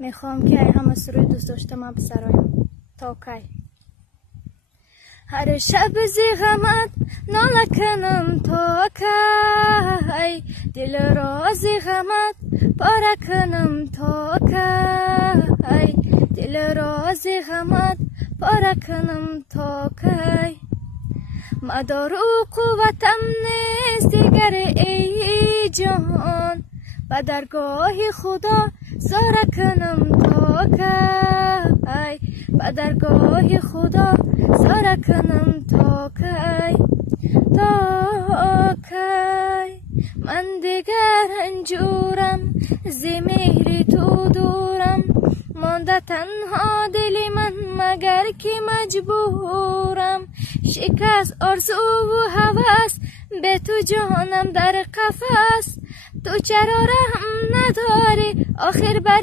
میخوام که همه سروی دوست داشتم بسرایم تا کی هر شب زیغمت ناله کنم تا کی دل را زیغمت پاره کنم تا کی دل را زیغمت پاره کنم تا کی مدار و قوتم نیست دیگر ای جهان به درگاه خدا زاره کنم تا کی به درگاه خدا زاره کنم تا کی تا کی من دیگر رنجورم ز مهر تو دورم مانده تنها دلی من مگر که مجبورم شکست آرزو و هوس به تو جانم در قفس تو چرا رحم نداری آخر بر